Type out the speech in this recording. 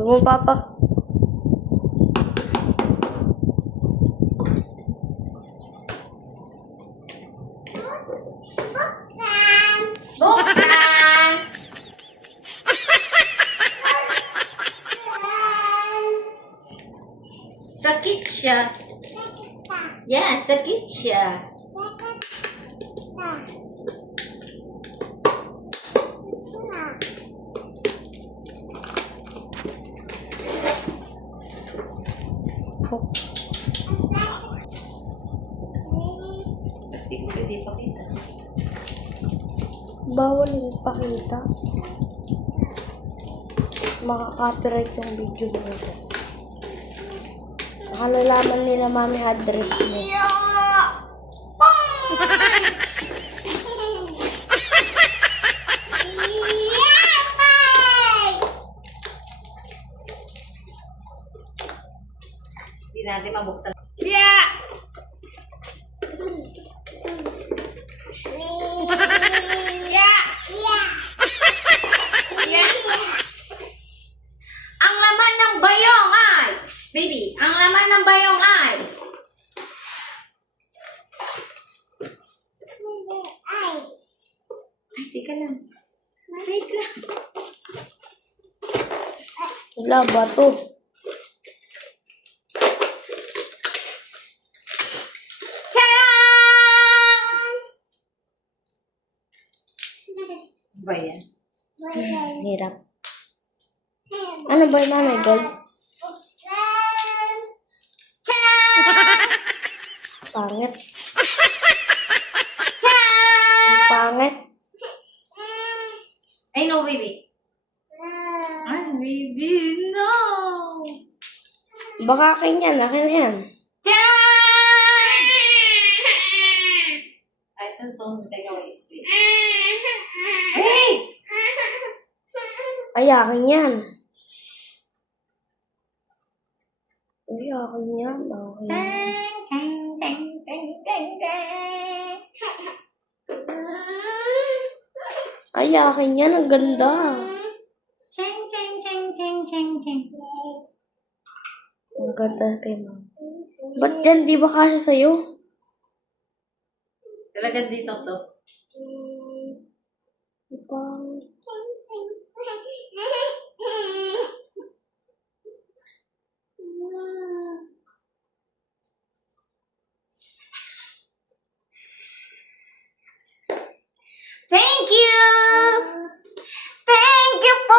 Huwag mo papa. Buksan! Sakit siya. Yeah, sakit siya. Hindi ko pwede ipakita. Bawal yung pakita. Maka-copyright yung video mo ito. Makalalaman nila mami address mo. Hindi natin mabuksan. Yeah! Ang laman ng bayong ay, baby, ang laman ng bayong ay, ay, teka lang. Wait lang. Wala ba to? Tcharam! Ba yan? Hirap. Ano ba yung mami? Gold? Pangit. Pangit. Ay, no, baby. Ay, baby, no. Baka akin yan. Akin yan. Tcharam! Ay, susunod. Teka, wait. Hey! Ay, akin yan. Ay, akin yan. Akin yan. Chang, chang, chang, chang, chang, chang. Ay, akin yan. Ang ganda. Chang, chang, chang, chang, chang, chang. Ang ganda kay mama. Ba't dyan? Di ba kasya sa'yo? Talagang dito to. Pangit. Thank you! Thank you po